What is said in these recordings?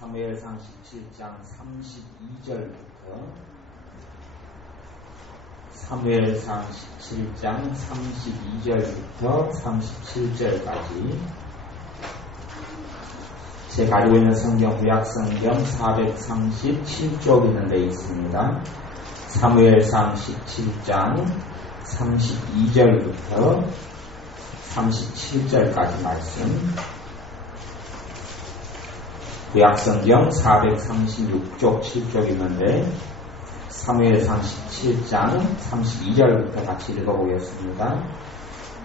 사무엘상 17장 32절부터 사무엘상 17장 32절부터 37절까지 제가 가지고 있는 성경 구약성경 437쪽 있는 데 있습니다. 사무엘상 17장 32절부터 37절까지 말씀, 구약성경 436쪽 7쪽 있는데 사무엘상 17장 32절부터 같이 읽어보겠습니다.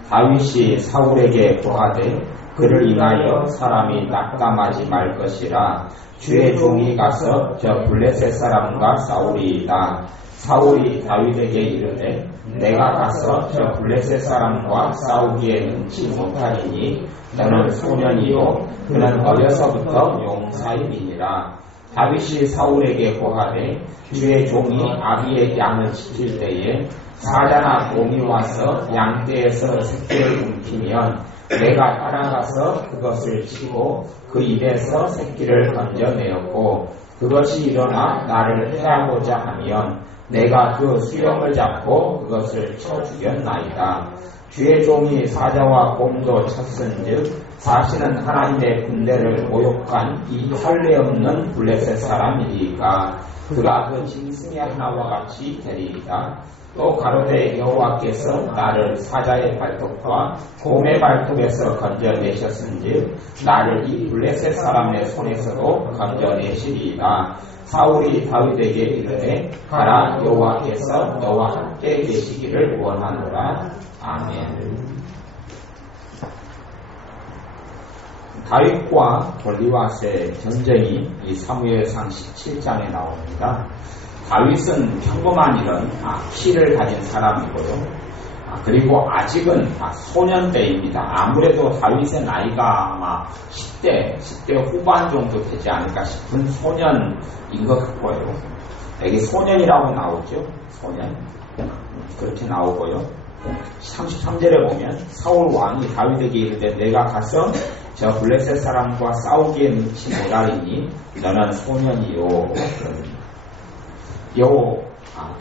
다윗이 사울에게 고하되 그를 인하여 사람이 낙담하지 말 것이라. 주의 종이 가서 저 블레셋 사람과 싸우리이다. 사울이 다윗에게 이르되 내가 가서 저 블레셋 사람과 싸우기에 능치 못하리니 너는 소년이요 그는 어려서부터 용사임이니라. 다윗이 사울에게 고하되 주의 종이 아비의 양을 지킬 때에 사자나 곰이 와서 양떼에서 새끼를 움키면 내가 따라가서 그것을 치고 그 입에서 새끼를 건져내었고 그것이 일어나 나를 해하고자 하면 내가 그 수염을 잡고 그것을 쳐 죽였나이다. 주의 종이 사자와 곰도 쳤은즉 사실은 하나님의 군대를 모욕한 이 할례 없는 블레셋 사람이니까 그가 그 짐승의 하나와 같이 되리이다. 또 가로되 여호와께서 나를 사자의 발톱과 곰의 발톱에서 건져내셨은즉 나를 이 블레셋 사람의 손에서도 건져내시리이다. 사울이 다윗에게 이르되 가라, 여호와께서 너와 함께 계시기를 원하노라. 아멘. 다윗과 골리앗의 전쟁이 이 사무엘상 17장에 나옵니다. 다윗은 평범한 이런 키를 가진 사람이고요. 그리고 아직은 소년 때입니다. 아무래도 다윗의 나이가 아마 10대 후반 정도 되지 않을까 싶은 소년인 것 같고요. 여기 소년이라고 나오죠. 소년. 그렇게 나오고요. 33절에 보면 사울 왕이 다윗에게 이르되 내가 가서 저 블레셋 사람과 싸우기에 능치 못하리니 너는 소년이요.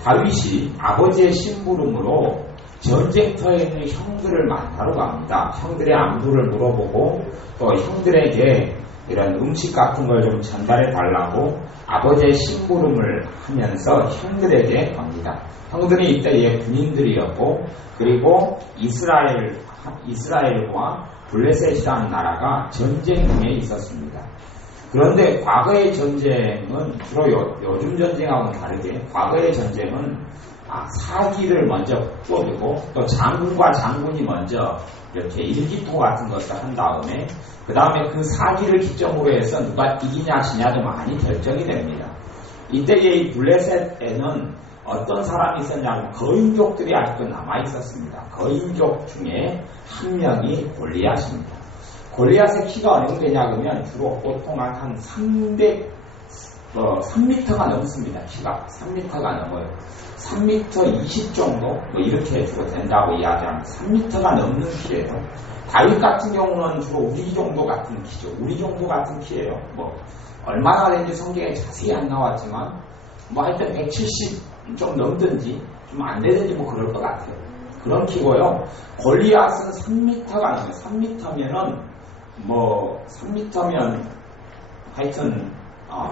다윗이 아버지의 심부름으로 전쟁터에 있는 형들을 만나러 갑니다. 형들의 안부를 물어보고 또 형들에게 이런 음식 같은 걸 좀 전달해 달라고 아버지의 심부름을 하면서 형들에게 갑니다. 형들이 이때의 군인들이었고 그리고 이스라엘과 블레셋이라는 나라가 전쟁 중에 있었습니다. 그런데 과거의 전쟁은 주로 요즘 전쟁하고는 다르게 과거의 전쟁은 사기를 먼저 뿌리고 또 장군과 장군이 먼저 이렇게 일기토 같은 것을 한 다음에 그 다음에 그 사기를 기점으로 해서 누가 이기냐 지냐도 많이 결정이 됩니다. 이때의 이 블레셋에는 어떤 사람이 있었냐면 거인족들이 아직도 남아 있었습니다. 거인족 중에 한 명이 골리앗입니다. 골리앗의 키가 어느 정도 되냐 그러면 주로 보통 한 3m가 넘습니다. 키가 3m가 넘어요. 3m 20 정도 이렇게 주로 된다고 이야기합니다. 3m가 넘는 키예요. 다윗 같은 경우는 주로 우리 정도 같은 키죠. 우리 정도 같은 키예요. 얼마나 되는지 성경에 자세히 안 나왔지만 하여튼 170 좀 넘든지 좀 안 되든지 그럴 것 같아요. 그런 키고요. 골리앗은 3m가 넘어요. 3m면 하여튼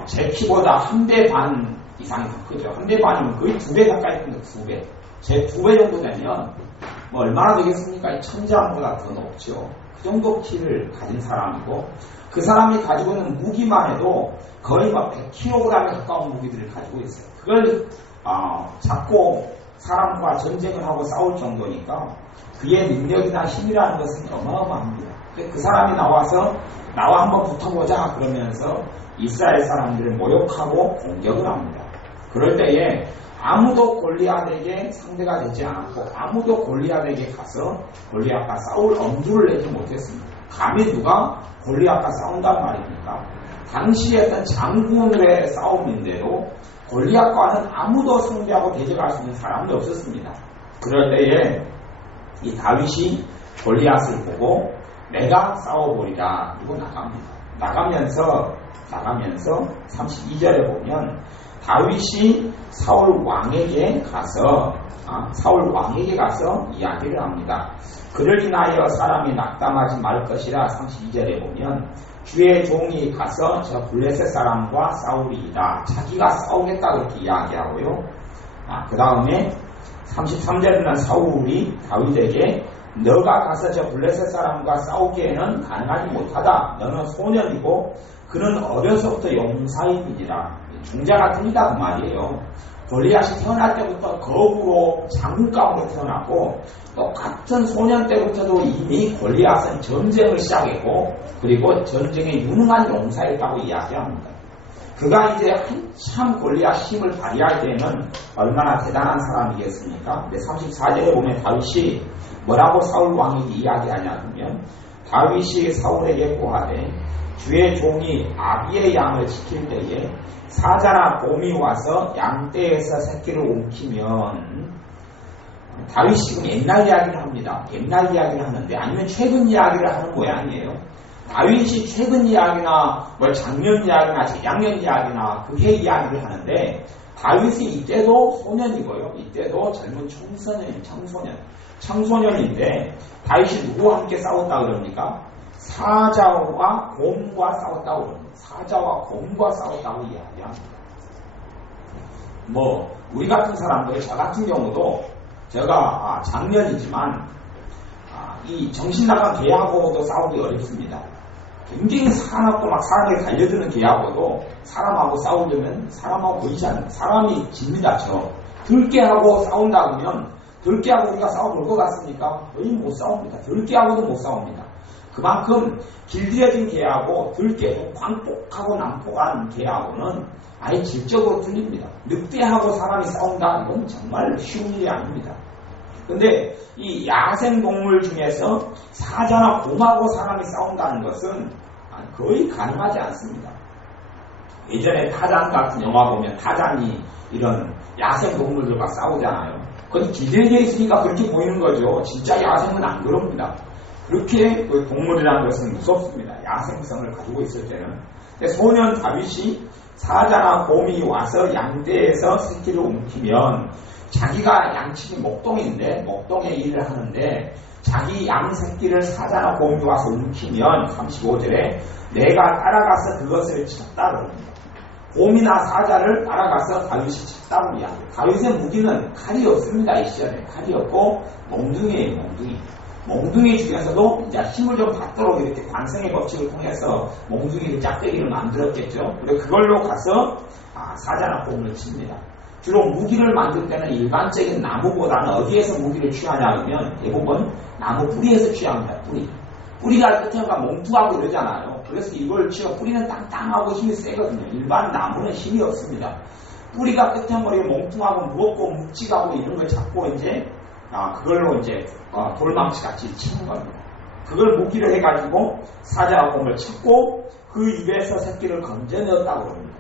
제 키보다 1배 반 이상 더 크죠. 1배 반이면 거의 2배 가까이 큽니다. 2배. 제 2배 정도 되면 얼마나 되겠습니까? 천장보다 더 높죠. 그 정도 키를 가진 사람이고 그 사람이 가지고 있는 무기만 해도 거의 100kg에 가까운 무기들을 가지고 있어요. 그걸 잡고 사람과 전쟁을 하고 싸울 정도니까 그의 능력이나 힘이라는 것은 어마어마합니다. 그 사람이 나와서 나와 한번 붙어보자 그러면서 이스라엘 사람들을 모욕하고 공격을 합니다. 그럴 때에 아무도 골리앗에게 상대가 되지 않았고 아무도 골리앗에게 가서 골리앗과 싸울 엄두를 내지 못했습니다. 감히 누가 골리앗과 싸운단 말입니까? 당시에 어떤 장군의 싸움인데도 골리앗과는 아무도 상대하고 대적할 수 있는 사람이 없었습니다. 그럴 때에 이 다윗이 골리앗을 보고 내가 싸워보리라 이러고 나갑니다. 나가면서 32절에 보면 다윗이 사울 왕에게 가서 이야기를 합니다. 그를 인하여 사람이 낙담하지 말 것이라 32절에 보면 주의 종이 가서 저 블레셋 사람과 싸우리이다. 자기가 싸우겠다 그렇게 이야기하고요. 그 다음에 33절에는 사울이 다윗에게 너가 가서 저 블레셋 사람과 싸우기에는 가능하지 못하다. 너는 소년이고 그는 어려서부터 용사이니라. 종자가 틀리다 그 말이에요. 골리앗이 태어날 때부터 거부로 장군감으로 태어났고 똑같은 소년 때부터도 이미 골리앗은 전쟁을 시작했고 그리고 전쟁에 유능한 용사였다고 이야기합니다. 그가 이제 한참 골리앗 힘을 발휘할 때는 얼마나 대단한 사람이겠습니까? 근데 34절에 보면 다윗이 뭐라고 사울 왕에게 이야기하냐면 다윗이 사울에게 고하되 주의 종이 아비의 양을 지킬 때에 사자나 곰이 와서 양떼에서 새끼를 옮기면 다윗이 지금 옛날 이야기를 합니다. 옛날 이야기를 하는데 아니면 최근 이야기를 하는 모양이에요. 다윗이 최근 이야기나 뭐 작년 이야기나 재작년 이야기나 그해 이야기를 하는데 다윗이 이때도 소년이고요. 이때도 젊은 청소년인데 다윗이 누구와 함께 싸웠다 그럽니까? 사자와 곰과 싸웠다고 그럽니다. 사자와 곰과 싸웠다고 이야기합니다. 우리 같은 사람들, 저 같은 경우도 제가 작년이지만 이 정신나간 개하고도 싸우기 어렵습니다. 굉장히 사납고 막 사람에게 달려드는 개하고도 사람하고 싸우려면 사람하고 보이지 않는 사람이 집니다. 들개하고 싸운다 그러면 들개하고 우리가 싸워볼 것 같습니까? 거의 못 싸웁니다. 들개하고도 못 싸웁니다. 그만큼 길들여진 개하고 들개도 광폭하고 난폭한 개하고는 아예 질적으로 틀립니다. 늑대하고 사람이 싸운다 이건 정말 쉬운 일이 아닙니다. 근데 이 야생동물 중에서 사자나 곰하고 사람이 싸운다는 것은 거의 가능하지 않습니다. 예전에 타잔 같은 영화 보면 타잔이 이런 야생동물들과 싸우잖아요. 그건 길들여져 있으니까 그렇게 보이는 거죠. 진짜 야생은 안 그럽니다. 그렇게 그 동물이라는 것은 무섭습니다. 야생성을 가지고 있을 때는. 소년 다윗이 사자나 곰이 와서 양떼에서 새끼를 옮기면 자기가 양치기 목동인데 목동의 일을 하는데 자기 양 새끼를 사자나 곰이 와서 옮기면 35절에 내가 따라가서 그것을 쳤다 그럽니다. 곰이나 사자를 따라가서 다윗이 쳤다고 이야기해요. 다윗의 무기는 칼이 없습니다. 이 시절에 칼이 없고 몽둥이에요. 몽둥이 중에서도 이제 힘을 좀 받도록 이렇게 관성의 법칙을 통해서 몽둥이를 짝대기를 만들었겠죠. 그리고 그걸로 가서 사자나 곰을 칩니다. 주로 무기를 만들 때는 일반적인 나무보다는 어디에서 무기를 취하냐 하면 대부분 나무 뿌리에서 취합니다. 뿌리가 끝에가 몽투하고 이러잖아요. 그래서 이걸 치어 뿌리는 땅땅하고 힘이 세거든요. 일반 나무는 힘이 없습니다. 뿌리가 끝에머리가 몽퉁하고 무겁고 묵직하고 이런 걸 잡고 이제 그걸로 이제 돌망치 같이 치는 겁니다. 그걸 무기를 해가지고 사자와 곰을 쳤고 그 입에서 새끼를 건져내었다고 합니다.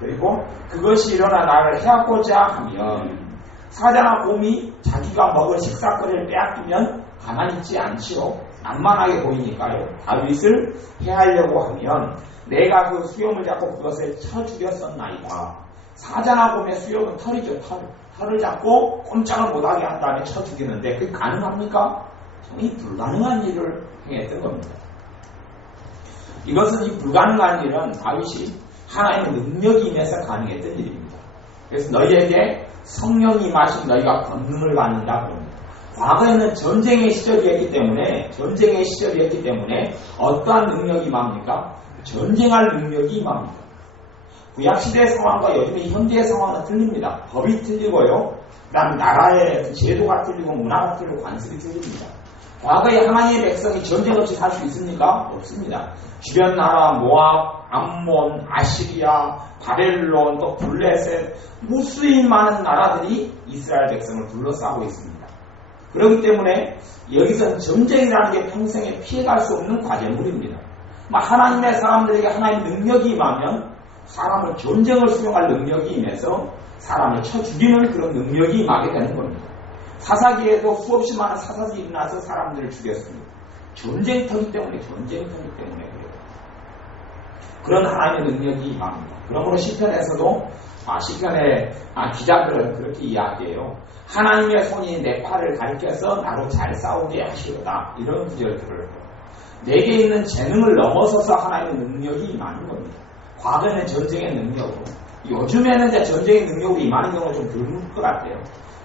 그리고 그것이 일어나 나를 해하고자 하면 사자나 곰이 자기가 먹을 식사거리를 빼앗기면 가만히 있지 않지요. 만만하게 보이니까요. 다윗을 해하려고 하면 내가 그 수염을 잡고 그것을 쳐 죽였었나이다. 사자나 곰의 수염은 털이죠. 털을 잡고 꼼짝을 못하게 한 다음에 쳐 죽이는데 그게 가능합니까? 이 불가능한 일을 행했던 겁니다. 이것은 이 불가능한 일은 다윗이 하나님의 능력이 임해서 가능했던 일입니다. 그래서 너희에게 성령이 임하신 너희가 권능을 받는다 그럽니다. 과거에는 전쟁의 시절이었기 때문에 어떠한 능력이 임합니까? 전쟁할 능력이 임합니다. 구약시대의 상황과 요즘의 현대의 상황은 틀립니다. 법이 틀리고요. 그다음 나라의 제도가 틀리고 문화가 틀리고 관습이 틀립니다. 과거에 하나님의 백성이 전쟁 없이 살 수 있습니까? 없습니다. 주변 나라 모압, 암몬, 아시리아, 바벨론, 또 블레셋 무수히 많은 나라들이 이스라엘 백성을 둘러싸고 있습니다. 그렇기 때문에 여기서 전쟁이라는 게 평생에 피해갈 수 없는 과제물입니다. 하나님의 사람들에게 하나님의 능력이 임하면 사람을 전쟁을 수용할 능력이 임해서 사람을 쳐 죽이는 그런 능력이 임하게 되는 겁니다. 사사기에도 수없이 많은 사사들이 일어나서 사람들을 죽였습니다. 전쟁터기 때문에 그래요. 그런 하나님의 능력이 임합니다. 그러므로 시편에서도 시편의 기자들은 그렇게 이야기해요. 하나님의 손이 내 팔을 가리켜서 나로 잘 싸우게 하시로다. 이런 구절들을 내게 있는 재능을 넘어서서 하나님의 능력이 임하는 겁니다. 과거에는 전쟁의 능력으로, 요즘에는 이제 전쟁의 능력으로 임하는 경우가 좀 드물 것 같아요.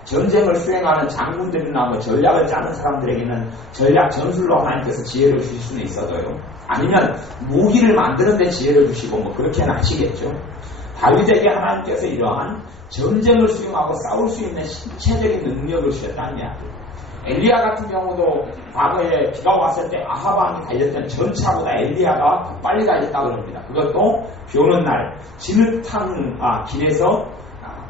전쟁을 수행하는 장군들이나 전략을 짜는 사람들에게는 전략 전술로 하나님께서 지혜를 주실 수는 있어도요. 아니면 무기를 만드는 데 지혜를 주시고 그렇게는 하시겠죠. 다윗에게 하나님께서 이러한 전쟁을 수행하고 싸울 수 있는 신체적인 능력을 주셨다는 이야기예요. 엘리야 같은 경우도 과거에 비가 왔을 때 아하방이 달렸던 전차보다 엘리야가 더 빨리 달렸다고 합니다. 그것도 비 오는 날 진흙탕 길에서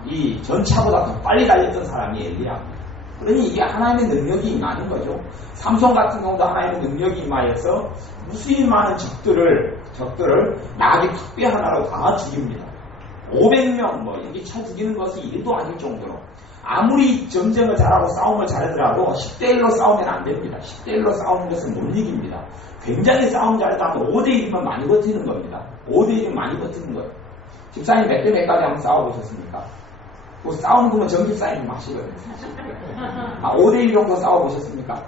이 전차보다 더 빨리 달렸던 사람이 엘리야입니다. 그러니 이게 하나님의 능력이 임하는 거죠. 삼손 같은 경우도 하나님의 능력이 임하여서 무수히 많은 적들을 나귀 턱뼈 하나로 다 죽입니다. 500명 이렇게 쳐 죽이는 것이 일도 아닐 정도로 아무리 전쟁을 잘하고 싸움을 잘하더라도 10대1로 싸우면 안 됩니다. 10대1로 싸우는 것은 못 이깁니다. 굉장히 싸움 잘했다면 5대1이면 많이 버티는 겁니다. 5대1이면 많이 버티는 거예요. 집사님 몇 대 몇까지 한번 싸워보셨습니까? 그 싸움 보면 전집사님 마시거든요. 5대1 정도 싸워보셨습니까?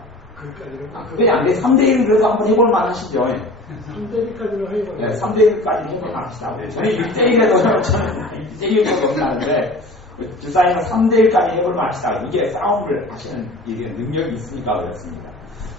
그게 안 돼. 3대1 그래도 한번 해볼 만하시죠. 3대1까지는 해볼 네, 3대1까지 해볼 만하시다. 저는 1대1에도 저는 1대1 정도 없는데 주사님은 3대1까지 해볼 만하시다. 이게 싸움을 하시는 이게 능력이 있으니까 그렇습니다.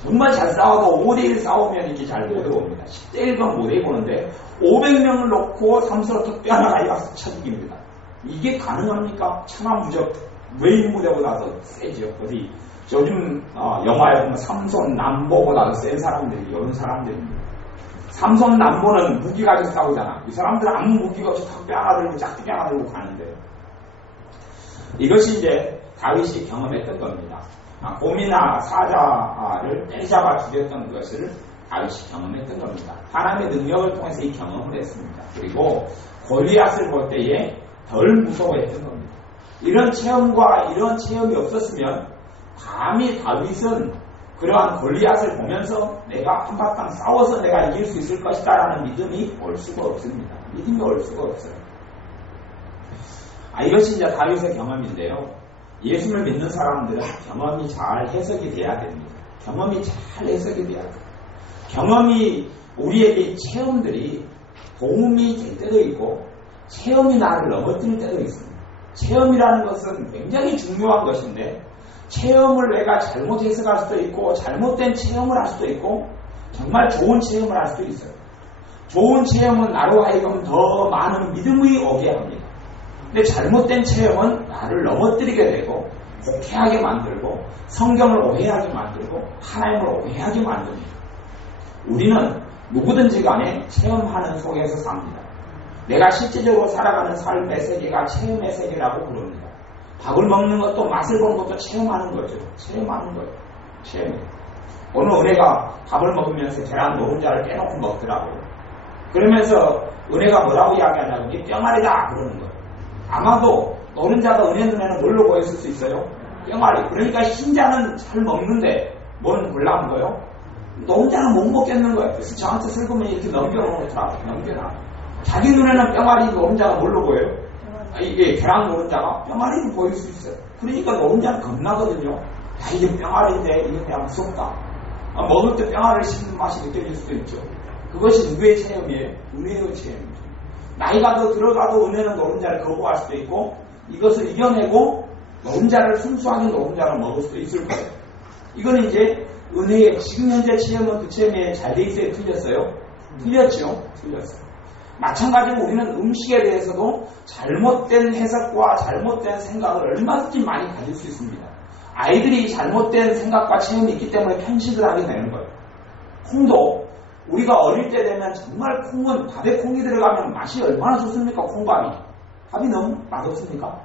정말 잘 싸워도 5대1 싸우면 이게 잘 못 해봅니다. 10대1건 못 해보는데 500명을 놓고 삼손 턱뼈 하나 가져가서 쳐 죽입니다. 이게 가능합니까? 천하무적 외인 무대보다 더 세죠. 어디 요즘 영화에 보면 삼손 남보보다 더 센 사람들이 이런 사람들입니다. 삼손 남보는 무기 가지고 싸우잖아. 이 사람들은 아무 무기가 없이 턱뼈 하나 들고 짝대기 하나 들고 가는데 이것이 이제 다윗이 경험했던 겁니다. 곰이나 사자를 때리잡아 죽였던 것을 다윗이 경험했던 겁니다. 하나님의 능력을 통해서 이 경험을 했습니다. 그리고 골리앗을 볼 때에 덜 무서워했던 겁니다. 이런 체험과 이런 체험이 없었으면 감히 다윗은 그러한 골리앗을 보면서 내가 한바탕 싸워서 내가 이길 수 있을 것이다 라는 믿음이 올 수가 없습니다. 믿음이 올 수가 없어요. 이것이 이제 다윗의 경험인데요. 예수를 믿는 사람들은 경험이 잘 해석이 돼야 됩니다. 경험이 잘 해석이 돼야 돼요. 경험이 우리에게 체험들이 도움이 될 때도 있고 체험이 나를 넘어뜨릴 때도 있습니다. 체험이라는 것은 굉장히 중요한 것인데 체험을 내가 잘못 해석할 수도 있고 잘못된 체험을 할 수도 있고 정말 좋은 체험을 할 수도 있어요. 좋은 체험은 나로 하여금 더 많은 믿음이 오게 합니다. 근데 잘못된 체험은 나를 넘어뜨리게 되고 곡해하게 만들고 성경을 오해하게 만들고 하나님을 오해하게 만듭니다. 우리는 누구든지 간에 체험하는 속에서 삽니다. 내가 실제적으로 살아가는 삶의 세계가 체험의 세계라고 부릅니다. 밥을 먹는 것도 맛을 보는 것도 체험하는 거죠. 체험하는 거예요. 체험. 오늘 은혜가 밥을 먹으면서 계란 노른자를 빼놓고 먹더라고요. 그러면서 은혜가 뭐라고 이야기하냐면 이게 뿅아리다 그러는 거예요. 아마도 노른자가 은혜 눈에는 뭘로 보였을 수 있어요? 뿅아리. 그러니까 흰자는 잘 먹는데 뭐는 몰라한 거예요? 노른자는 못 먹겠는 거예요. 그래서 저한테 슬그면 이렇게 넘겨놓더라고요. 넘겨놔. 자기 눈에는 뿅아리 노른자가 뭘로 보여요? 이게 계란 노른자가 뿅아리로 보일 수 있어요. 그러니까 노른자는 겁나거든요. 이게 뿅아리인데 이게 그냥 무섭다. 먹을 때 뿅아리를 씹는 맛이 느껴질 수도 있죠. 그것이 누구의 체험이에요? 은혜의 체험이죠. 나이가 더 들어가도 은혜는 노른자를 거부할 수도 있고 이것을 이겨내고 노른자를 순수하게 노른자를 먹을 수도 있을 거예요. 이거는 이제 은혜의 지금 현재 체험은 그 체험에 잘 돼 있어요? 틀렸어요? 틀렸죠? 틀렸어요. 마찬가지로 우리는 음식에 대해서도 잘못된 해석과 잘못된 생각을 얼마든지 많이 가질 수 있습니다. 아이들이 잘못된 생각과 체험이 있기 때문에 편식을 하게 되는 거예요. 콩도 우리가 어릴 때 되면 정말 콩은 밥에 콩이 들어가면 맛이 얼마나 좋습니까? 콩밥이. 밥이 너무 맛없습니까?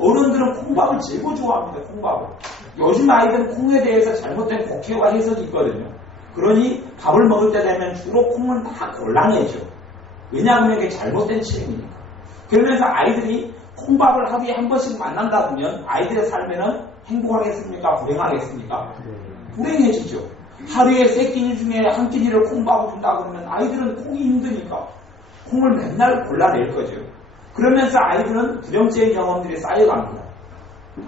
어른들은 콩밥을 제일 좋아합니다. 콩밥을. 요즘 아이들은 콩에 대해서 잘못된 곡해와 해석이 있거든요. 그러니 밥을 먹을 때 되면 주로 콩은 다 곤란해져. 왜냐하면 이게 잘못된 체험이니까. 그러면서 아이들이 콩밥을 하루에 한 번씩 만난다 보면 아이들의 삶에는 행복하겠습니까? 불행하겠습니까? 불행해지죠. 하루에 3끼니 중에 한 끼니를 콩밥을 준다 그러면 아이들은 콩이 힘드니까 콩을 맨날 골라낼 거죠. 그러면서 아이들은 부정적인 경험들이 쌓여갑니다.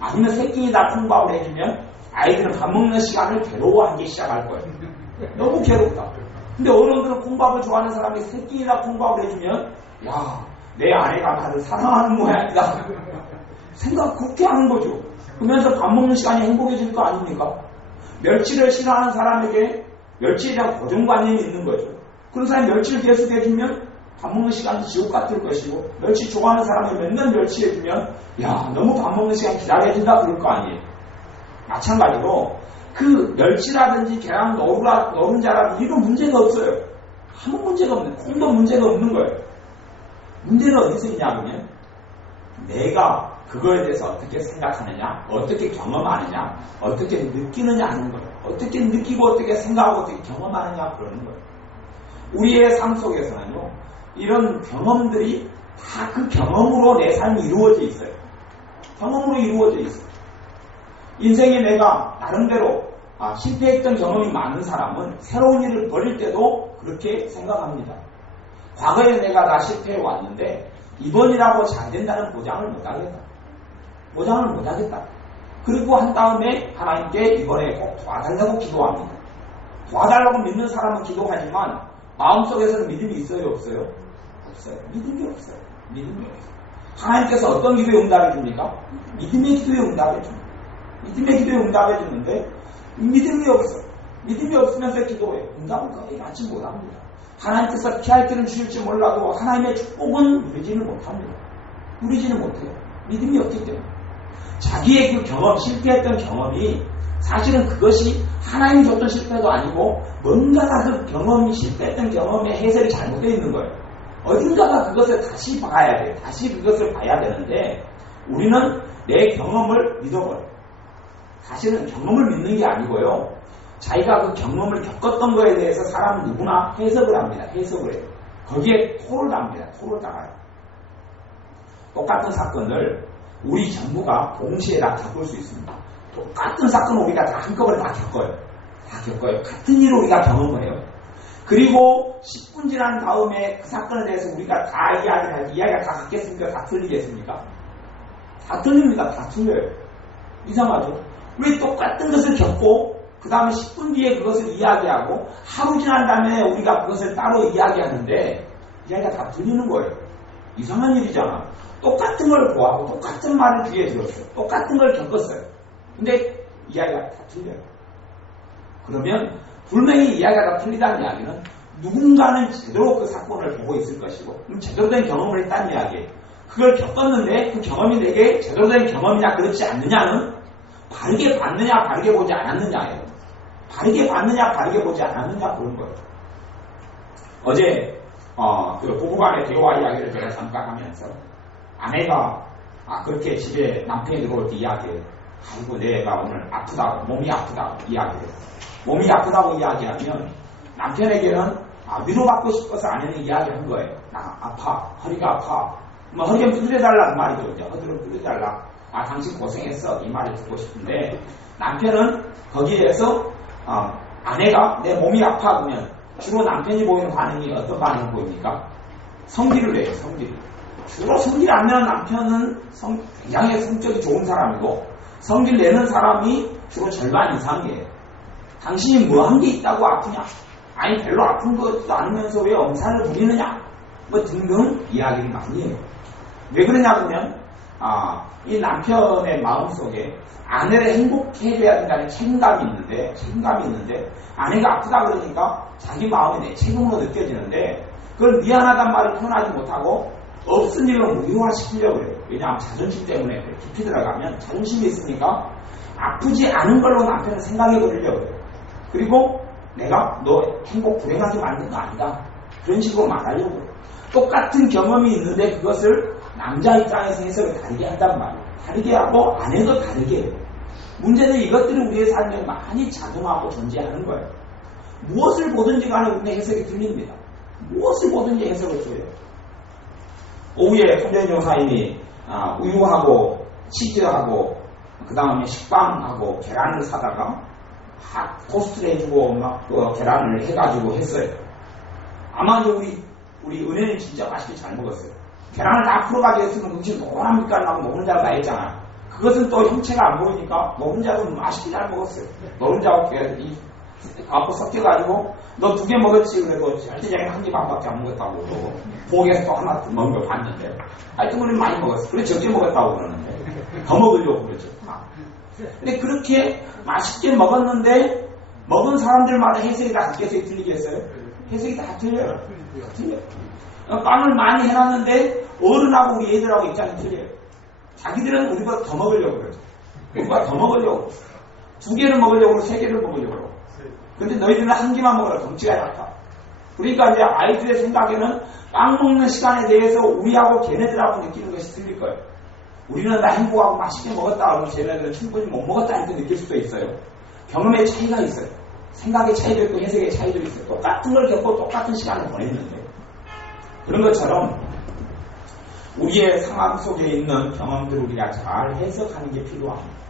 아니면 새끼니 다 콩밥을 해주면 아이들은 밥 먹는 시간을 괴로워하기 시작할 거예요. 너무 괴롭다. 근데 어른들은 콩밥을 좋아하는 사람이 새끼니 다 콩밥을 해주면 야, 내 아내가 나를 사랑하는 모양이다. 생각 그렇게 하는 거죠. 그러면서 밥 먹는 시간이 행복해질 거 아닙니까? 멸치를 싫어하는 사람에게 멸치에 대한 고정관념이 있는 거죠. 그런 사람이 멸치를 계속 해주면 밥 먹는 시간이 지옥 같을 것이고, 멸치 좋아하는 사람이 맨날 멸치 해주면 야, 너무 밥 먹는 시간 기다려진다 그럴 거 아니에요. 마찬가지로 그 멸치라든지 계란 노른자라든지 이런 문제가 없어요. 아무 문제가 없는, 콩도 문제가 없는 거예요. 문제는 어디서 있냐면 내가 그거에 대해서 어떻게 생각하느냐, 어떻게 경험하느냐, 어떻게 느끼느냐 하는 거예요. 어떻게 느끼고 어떻게 생각하고 어떻게 경험하느냐 그러는 거예요. 우리의 삶 속에서는요, 이런 경험들이 다 그 경험으로 내 삶이 이루어져 있어요. 경험으로 이루어져 있어요. 인생에 내가 나름대로 실패했던 경험이 많은 사람은 새로운 일을 벌일 때도 그렇게 생각합니다. 과거에 내가 다 실패해 왔는데 이번이라고 잘 된다는 보장을 못하겠다. 보장을 못하겠다. 그리고 한 다음에 하나님께 이번에 꼭 도와달라고 기도합니다. 도와달라고 믿는 사람은 기도하지만 마음속에서는 믿음이 있어요, 없어요? 없어요. 믿음이 없어요. 믿음이 없어요. 하나님께서 어떤 기도에 응답해 줍니까? 믿음의 기도에 응답해 줍니다. 믿음의 기도에 응답해 주는데 믿음이 없어요. 믿음이 없으면서 기도해요. 응답을 거의 받지 못합니다. 하나님께서 피할 길을 주실지 몰라도 하나님의 축복은 누리지는 못합니다. 누리지는 못해요. 믿음이 없기 때문에. 자기의 그 경험, 실패했던 경험이 사실은 그것이 하나님이 줬던 실패도 아니고 뭔가가 그 경험이 실패했던 경험의 해석이 잘못되어 있는 거예요. 어딘가가 그것을 다시 봐야 돼요. 다시 그것을 봐야 되는데 우리는 내 경험을 믿어버려요. 사실은 경험을 믿는 게 아니고요. 자기가 그 경험을 겪었던 거에 대해서 사람은 누구나 해석을 합니다. 해석을 해요. 거기에 토를 답니다. 토를 달아요. 똑같은 사건을 우리 전부가 동시에 다 겪을 수 있습니다. 똑같은 사건을 우리가 다 한꺼번에 다 겪어요. 다 겪어요. 같은 일을 우리가 경험을 해요. 그리고 10분 지난 다음에 그 사건에 대해서 우리가 다 이야기를 하지, 이야기가 다 같겠습니까? 다 틀리겠습니까? 다 틀립니다. 다 틀려요. 이상하죠? 왜 똑같은 것을 겪고 그 다음에 10분 뒤에 그것을 이야기하고 하루 지난 다음에 우리가 그것을 따로 이야기하는데 이야기가 다 들리는 거예요. 이상한 일이잖아. 똑같은 걸 보았고 똑같은 말을 귀에 들었어요. 똑같은 걸 겪었어요. 근데 이야기가 다 틀려요. 그러면 분명히 이야기가 다 틀리다는 이야기는 누군가는 제대로 그 사건을 보고 있을 것이고 그럼 제대로 된 경험을 했다는 이야기예요. 그걸 겪었는데 그 경험이 내게 제대로 된 경험이냐 그렇지 않느냐는 바르게 봤느냐 바르게 보지 않았느냐예요. 바르게 봤느냐 바르게 보지 않았느냐 그런 거예요. 어제 그 부부간의 대화 이야기를 제가 잠깐 하면서 아내가 그렇게 집에 남편이 들어올 때 이야기해요. 아이고 내가 오늘 아프다고 몸이 아프다고 이야기해요. 몸이 아프다고 이야기하면 남편에게는 위로받고 싶어서 아내는 이야기한 거예요. 나 아파 허리가 아파 뭐 허리 좀 두드려달라 그 말이죠. 이제 허리를 두드려달라. 당신 고생했어. 이 말을 듣고 싶은데 남편은 거기에서 아내가 내 몸이 아파 그러면 주로 남편이 보이는 반응이 어떤 반응을 보입니까? 성질을 내요. 성질. 주로 성질 안 내는 남편은 굉장히 성격이 좋은 사람이고 성질 내는 사람이 주로 절반 이상이에요. 당신이 뭐 한 게 있다고 아프냐? 아니 별로 아픈 것도 아니면서 왜 엄살을 부리느냐? 뭐 등등 이야기를 많이 해요. 왜 그러냐 그러면 이 남편의 마음속에 아내를 행복해 해줘야 된다는 책임감이 있는데 아내가 아프다 그러니까 자기 마음이 내 책임으로 느껴지는데 그걸 미안하단 말을 표현하지 못하고 없은 일로 무효화시키려고 해요. 왜냐하면 자존심 때문에 깊이 들어가면 자존심이 있으니까 아프지 않은 걸로 남편은 생각해버리려고 해요. 그리고 내가 너 행복 불행하게 만든 거 아니다. 그런 식으로 말하려고 해요. 똑같은 경험이 있는데 그것을 남자 입장에서 해석을 다르게 한단 말이에요. 다르게 하고 아내도 다르게 해요. 문제는 이것들이 우리의 삶에 많이 작용하고 존재하는 거예요. 무엇을 보든지 간에 우리의 해석이 틀립니다. 무엇을 보든지 해석을 줘요. 오후에 손재현 용사님이 우유하고 치즈하고 그 다음에 식빵하고 계란을 사다가 토스트를 해주고 막 계란을 해가지고 했어요. 아마 이제 우리 우리 은혜는 진짜 맛있게 잘 먹었어요. 계란을 다 풀어가지고 했으면 그것이 노란 빛깔 나고 노른자가 다 했잖아. 그것은 또 형체가 안 보이니까 노른자도 맛있게 잘 먹었어요. 노른자하고 갖고 섞여가지고 너 2개 먹었지. 그래도 실제적인 1개 반밖에 안 먹었다고. 고기에서 또 하나 먹은 걸 봤는데 하여튼 우리는 많이 먹었어. 그래 적게 먹었다고 그러는데 더 먹으려고 그러죠. 근데 그렇게 맛있게 먹었는데 먹은 사람들마다 해석이 다 바뀌어서 틀리겠어요? 해석이 다 틀려요. 틀려요. 빵을 많이 해놨는데 어른하고 우리 애들하고 입장이 틀려요. 자기들은 우리보다 더 먹으려고 그러죠. 우리보다 더 먹으려고. 2개를 먹으려고 그러고 3개를 먹으려고 그러고. 근데 너희들은 1개만 먹으라. 덩치가 약하. 그러니까 이제 아이들의 생각에는 빵 먹는 시간에 대해서 우리하고 걔네들하고 느끼는 것이 틀릴 거예요. 우리는 나 행복하고 맛있게 먹었다 하고 쟤네들은 충분히 못 먹었다 이렇게 느낄 수도 있어요. 경험의 차이가 있어요. 생각의 차이도 있고 해석의 차이도 있어요. 똑같은 걸 겪고 똑같은 시간을 보냈는데 그런 것처럼 우리의 상황 속에 있는 경험들을 우리가 잘 해석하는 게 필요합니다.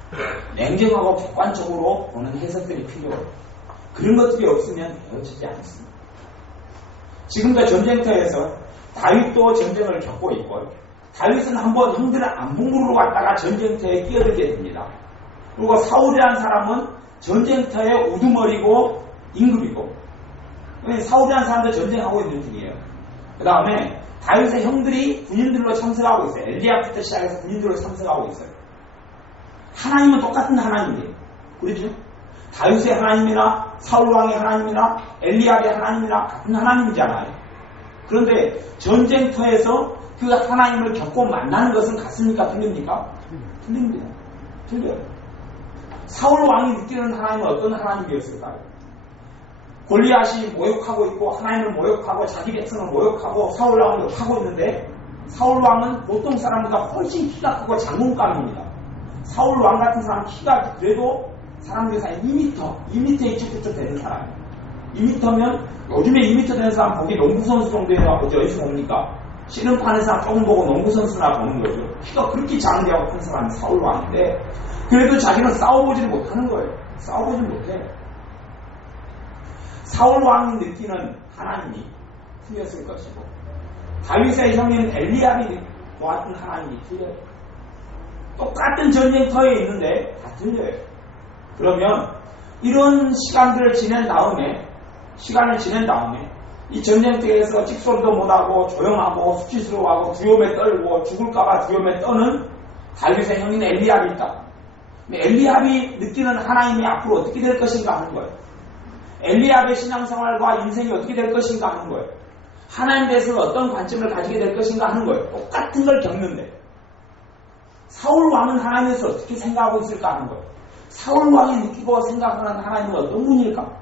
냉정하고 객관적으로 보는 해석들이 필요해요. 그런 것들이 없으면 배워지지 않습니다. 지금도 전쟁터에서 다윗도 전쟁을 겪고 있고 다윗은 한번 형들을 안봉으로 갔다가 전쟁터에 끼어들게 됩니다. 그리고 사울이라는 사람은 전쟁터의 우두머리고 임금이고 사울이라는 사람도 전쟁하고 있는 중이에요. 그 다음에 다윗의 형들이 군인들로 참석하고 있어요. 엘리압부터 시작해서 군인들로 참석하고 있어요. 하나님은 똑같은 하나님이에요. 그렇죠? 다윗의 하나님이나 사울왕의 하나님이나 엘리압의 하나님이나 같은 하나님이잖아요. 그런데 전쟁터에서 그 하나님을 겪고 만나는 것은 같습니까? 틀립니까? 틀립니다. 틀려요. 사울왕이 느끼는 하나님은 어떤 하나님이었을까요? 골리앗이 모욕하고 있고 하나님을 모욕하고 자기 백성을 모욕하고 사울왕을 욕하고 있는데 사울왕은 보통 사람보다 훨씬 키가 크고 장군감입니다. 사울왕 같은 사람 키가 그래도 사람들 사이에 2m 이쪽부터 되는 사람이에요. 2m면 요즘에 2m 되는 사람 보기 농구선수 정도에서 어디서 봅니까? 씨름파는 사람 조금 보고 농구선수나 보는 거죠. 키가 그렇게 장대하고 큰 사람이 사울왕인데 그래도 자기는 싸워보지를 못하는 거예요. 싸워보지 못해. 사울왕이 느끼는 하나님이 틀렸을 것이고 다윗의 형인 엘리압이 보았던 하나님이 틀려요. 똑같은 전쟁터에 있는데 다 틀려요. 그러면 이런 시간을 지낸 다음에 이 전쟁터에서 찍소리도 못하고 조용하고 수치스러워하고 두려움에 떨고 죽을까봐 두려움에 떠는 다윗의 형인 엘리압이 있다. 엘리압이 느끼는 하나님이 앞으로 어떻게 될 것인가 하는 거예요. 엘리압의 신앙생활과 인생이 어떻게 될 것인가 하는 거예요. 하나님에 대해서 어떤 관점을 가지게 될 것인가 하는 거예요. 똑같은 걸 겪는데 사울왕은 하나님에 대해서 어떻게 생각하고 있을까 하는 거예요. 사울왕이 느끼고 생각하는 하나님은 어떤 분일까?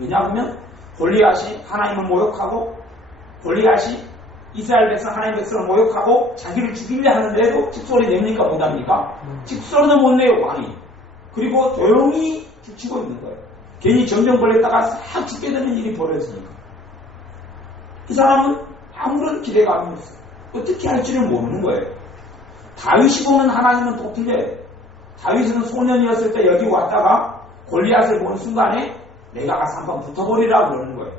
왜냐하면 골리앗이 하나님을 모욕하고 골리앗이 이스라엘 백성 하나님 백성을 모욕하고 자기를 죽이려 하는데도 찍소리 냅니까 못합니까? 찍소리도 못 내요 왕이. 그리고 조용히 죽치고 있는 거예요. 괜히 전쟁 벌렸다가 싹 죽게 되는 일이 벌어지니까. 이 사람은 아무런 기대감이 없어요. 어떻게 할지를 모르는 거예요. 다윗이 보는 하나님은 또 틀려요. 다윗은 소년이었을 때 여기 왔다가 골리앗을 보는 순간에 내가 가서 한번 붙어버리라고 그러는 거예요.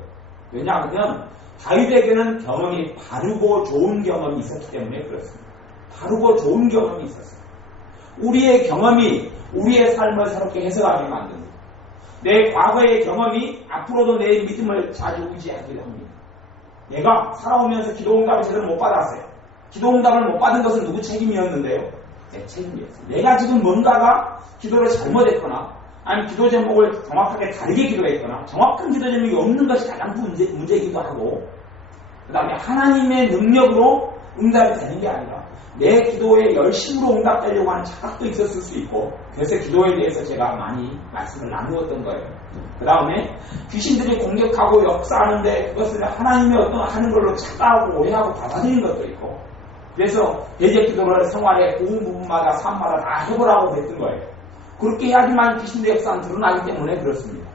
왜냐하면 다윗에게는 경험이 바르고 좋은 경험이 있었기 때문에 그렇습니다. 바르고 좋은 경험이 있었어요. 우리의 경험이 우리의 삶을 새롭게 해석하게 만듭니다. 내 과거의 경험이 앞으로도 내 믿음을 자주 유지하게 합니다. 내가 살아오면서 기도응답을 제대로 못 받았어요. 기도응답을 못 받은 것은 누구 책임이었는데요? 내 책임이었어요. 내가 지금 뭔가가 기도를 잘못했거나 아니면 기도 제목을 정확하게 다르게 기도했거나 정확한 기도 제목이 없는 것이 가장 문제이기도 하고 그 다음에 하나님의 능력으로 응답이 되는 게 아니라 내 기도에 열심으로 응답되려고 하는 착각도 있었을 수 있고 그래서 기도에 대해서 제가 많이 말씀을 나누었던 거예요. 그 다음에 귀신들이 공격하고 역사하는데 그것을 하나님의 어떤 하는 걸로 착각하고 오해하고 받아들이는 것도 있고 그래서 대제 기도를 생활의 부분마다 삶마다 다 해보라고 했던 거예요. 그렇게 해야지만 귀신들의 역사는 드러나기 때문에 그렇습니다.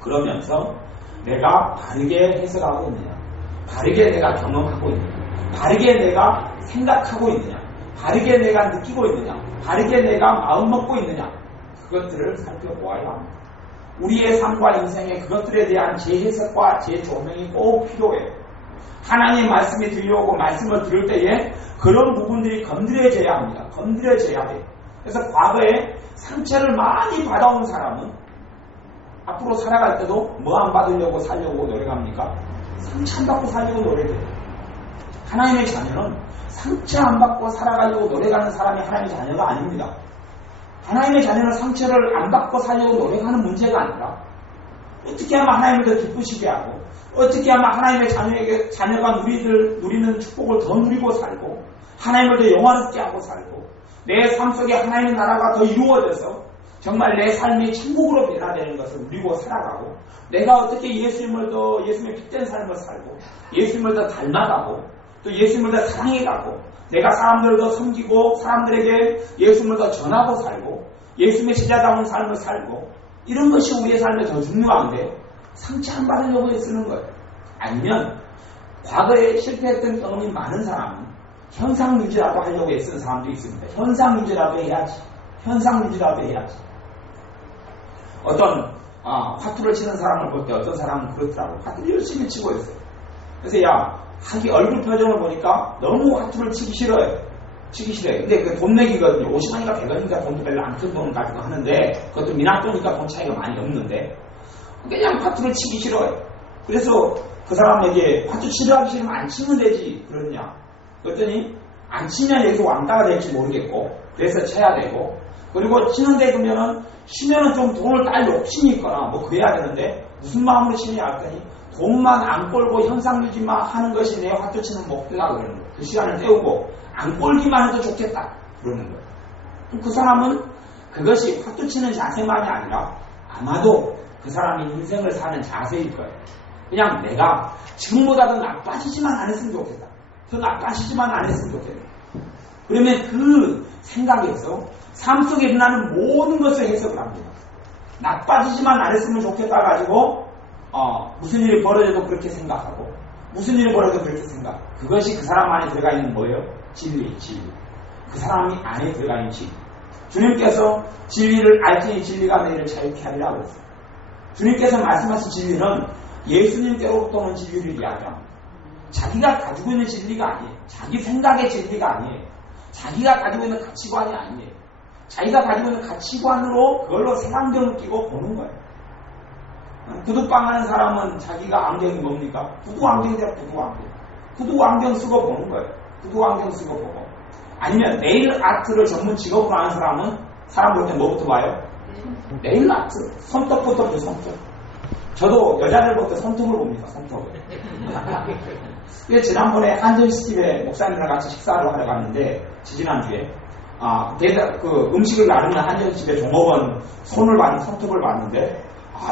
그러면서 내가 바르게 해석하고 있느냐, 바르게 내가 경험하고 있느냐, 바르게 내가 생각하고 있느냐, 바르게 내가 느끼고 있느냐, 바르게 내가 마음먹고 있느냐, 그것들을 살펴보아야 합니다. 우리의 삶과 인생에 그것들에 대한 재해석과 재조명이 꼭 필요해요. 하나님의 말씀이 들려오고 말씀을 들을 때에 그런 부분들이 건드려져야 합니다. 건드려져야 돼요. 그래서 과거에 상처를 많이 받아온 사람은 앞으로 살아갈 때도 뭐 안 받으려고 살려고 노력합니까? 상처 안 받고 살려고 노력해요. 하나님의 자녀는 상처 안 받고 살아가려고 노력하는 사람이 하나님의 자녀가 아닙니다. 하나님의 자녀는 상처를 안 받고 살려고 노력하는 문제가 아니라 어떻게 하면 하나님을 더 기쁘시게 하고 어떻게 하면 하나님의 자녀가 누리는 축복을 더 누리고 살고 하나님을 더 영화롭게 하고 살고 내 삶 속에 하나님의 나라가 더 이루어져서 정말 내 삶이 천국으로 변화되는 것을 누리고 살아가고 내가 어떻게 예수님의 핏된 삶을 살고 예수님을 더 닮아가고 또 예수님을 더 사랑해가고 내가 사람들을 더 섬기고 사람들에게 예수님을 더 전하고 살고 예수님의 제자다운 삶을 살고 이런 것이 우리의 삶에 더 중요한데 상처 안 받으려고 쓰는 거예요. 아니면 과거에 실패했던 경험이 많은 사람은 현상 유지라도 하려고 애쓰는 사람도 있습니다. 현상 유지라도 해야지. 현상 유지라도 해야지. 어떤 화투를 치는 사람을 볼 때 어떤 사람은 그렇더라고요. 화투를 열심히 치고 있어요. 그래서 하기 얼굴 표정을 보니까 너무 화투를 치기 싫어요. 치기 싫어요. 근데 그 돈 내기거든요. 50원이니까 100원이니까 돈도 별로 안 큰 돈 가지고 하는데 그것도 미납돈이니까 돈 차이가 많이 없는데 그냥 화투를 치기 싫어요. 그래서 그 사람에게 화투 치료하기 싫으면 안 치면 되지 그러냐. 그랬더니 안 치면 여기서 왕따가 될지 모르겠고 그래서 쳐야 되고 그리고 치는데 그러면은 치면은 좀 돈을 딸 욕심이 있거나 뭐 그래야 되는데 무슨 마음으로 치느냐 했더니 돈만 안 꼴고 현상 유지만 하는 것이 내 화투 치는 목표다 그러는 거예요. 그 시간을 때우고 안 꼴기만 해도 좋겠다 그러는 거예요. 그 사람은 그것이 화투 치는 자세만이 아니라 아마도 그 사람이 인생을 사는 자세일 거예요. 그냥 내가 지금보다 더 나빠지지만 안 했으면 좋겠다. 더 나빠지지만 안 했으면 좋겠다. 그러면 그 생각에서 삶 속에 일어나는 모든 것을 해석을 합니다. 나빠지지만 안 했으면 좋겠다 가지고 무슨 일이 벌어져도 그렇게 생각하고 무슨 일이 벌어져도 그렇게 생각. 그것이 그 사람 안에 들어가 있는 뭐예요? 진리. 그 사람이 안에 들어가 있는 진리. 주님께서 진리를 알지니 진리가 너희를 자유케 하리라고 했어요. 주님께서 말씀하신 진리는 예수님께로부터 오는 진리를 이야기합니다. 자기가 가지고 있는 진리가 아니에요. 자기 생각의 진리가 아니에요. 자기가 가지고 있는 가치관이 아니에요. 자기가 가지고 있는 가치관으로 그걸로 색안경을 끼고 보는 거예요. 구두방 하는 사람은 자기가 안경이 뭡니까? 구두 안경이라 구두 안경 쓰고 보는 거예요. 구두 안경 쓰고 보고. 아니면 네일 아트를 전문 직업으로 하는 사람은 사람 볼 때 뭐부터 봐요? 네일 아트. 손톱부터 그 손톱. 저도 여자를 볼 때 손톱을 봅니다. 손톱을. 지난번에 한전시집에 목사님이랑 같이 식사를 하러 갔는데 지지난주에 그 음식을 나누는 한전시집에 종업원 손을 봤는 손톱을 봤는데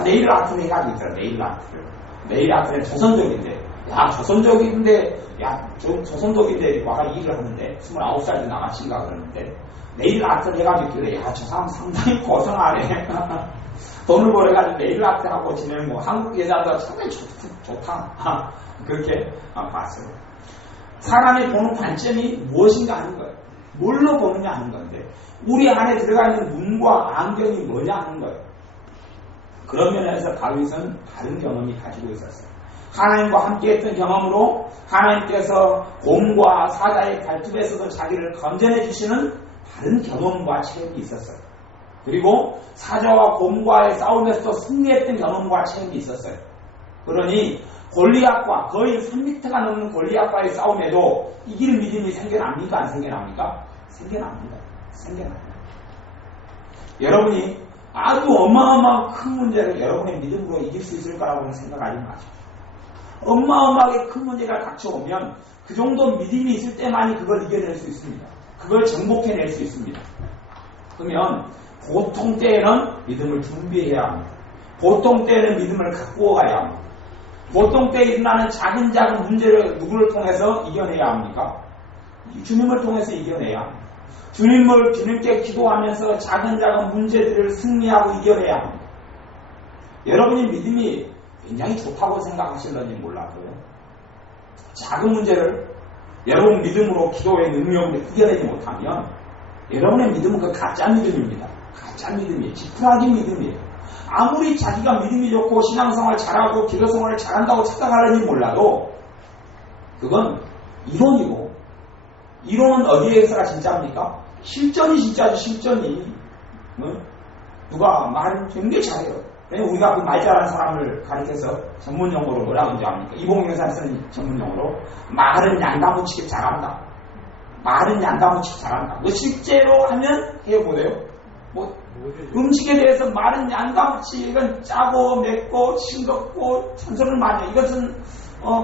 네일 아트를 해가지고 있더라. 네일 아트는 조선족인데 조선족인데 와가 일을 하는데 29살도 나가신가 그러는데 네일 아트를 해가지고 있길래 저 사람 상당히 고생하네. 돈을 벌어가지고 네일 아트하고 지내는 뭐 한국 여자들 상당히 좋다. 그렇게 봤어요. 사람이 보는 관점이 무엇인가 하는 거예요. 뭘로 보느냐 하는 건데 우리 안에 들어가 있는 눈과 안경이 뭐냐 하는 거예요. 그런 면에서 다윗은 다른 경험이 가지고 있었어요. 하나님과 함께했던 경험으로 하나님께서 곰과 사자의 발톱에서도 자기를 건져내 주시는 다른 경험과 체험이 있었어요. 그리고 사자와 곰과의 싸움에서도 승리했던 경험과 체험이 있었어요. 그러니 골리앗과 거의 3m가 넘는 골리앗과의 싸움에도 이길 믿음이 생겨납니까? 안 생겨납니까? 생겨납니다. 여러분이 아주 어마어마한 큰 문제를 여러분의 믿음으로 이길 수 있을 거라고는 생각하지 마십시오. 어마어마하게 큰 문제가 닥쳐오면 그 정도 믿음이 있을 때만이 그걸 이겨낼 수 있습니다. 그걸 정복해낼 수 있습니다. 그러면 보통 때에는 믿음을 준비해야 합니다. 보통 때에는 믿음을 갖고 가야 합니다. 보통 때에 일어나는 작은 문제를 누구를 통해서 이겨내야 합니까? 주님을 통해서 이겨내야 합니다. 주님께 기도하면서 작은 문제들을 승리하고 이겨내야 합니다. 여러분의 믿음이 굉장히 좋다고 생각하실런지 몰라도요. 작은 문제를 여러분 믿음으로 기도의 능력으로 이겨내지 못하면 여러분의 믿음은 그 가짜 믿음입니다. 가짜 믿음이에요. 지푸라기 믿음이에요. 아무리 자기가 믿음이 좋고 신앙생활 잘하고 기도생활을 잘한다고 착각하는지 몰라도 그건 이론이고, 이론은 어디에서가 진짜입니까? 실전이 진짜죠. 실전이. 누가 말을 굉장히 잘해요. 우리가 그 말 잘하는 사람을 가리켜서 전문용어로 뭐라고 하는지 압니까? 이봉영 선생님이 쓰는 전문용어로 말은 양다무치게 잘한다. 말은 양다무치게 잘한다. 뭐 실제로 하면 해보세요. 뭐 음식에 대해서 말은 양다무치, 이건 짜고 맵고 싱겁고 찬소를 많이 해요. 이것은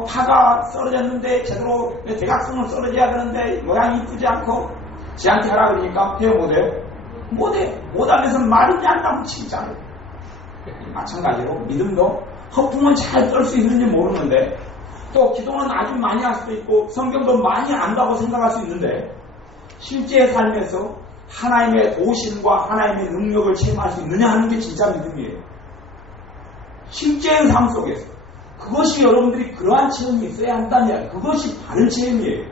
파가 썰어졌는데 제대로 대각선으로 썰어져야 되는데 모양이 이쁘지 않고 지한테 하라 그러니까 해보세요. 못하면서 말은 양다무치게 잘해요. 마찬가지로 믿음도 허풍은 잘 떨 수 있는지 모르는데, 또 기도는 아주 많이 할 수도 있고 성경도 많이 안다고 생각할 수 있는데, 실제 삶에서 하나님의 도우심과 하나님의 능력을 체험할 수 있느냐 하는 게 진짜 믿음이에요. 실제의 삶 속에서 그것이 여러분들이 그러한 체험이 있어야 한다면 그것이 바른 체험이에요.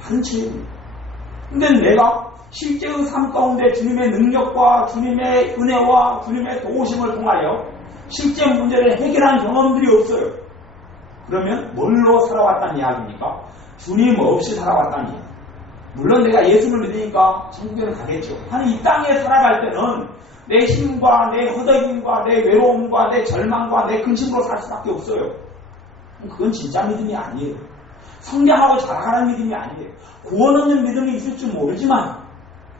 바른 체험이에요. 근데 내가 실제의 삶 가운데 주님의 능력과 주님의 은혜와 주님의 도우심을 통하여 실제 문제를 해결한 경험들이 없어요. 그러면 뭘로 살아왔다는 이야기입니까? 주님 없이 살아왔다는 이야기. 물론 내가 예수를 믿으니까 천국에는 가겠죠. 하는 이 땅에 살아갈 때는 내 힘과 내 허덕임과 내 외로움과 내 절망과 내 근심으로 살 수밖에 없어요. 그건 진짜 믿음이 아니에요. 성장하고 자라가는 믿음이 아니에요. 구원 얻는 믿음이 있을 줄 모르지만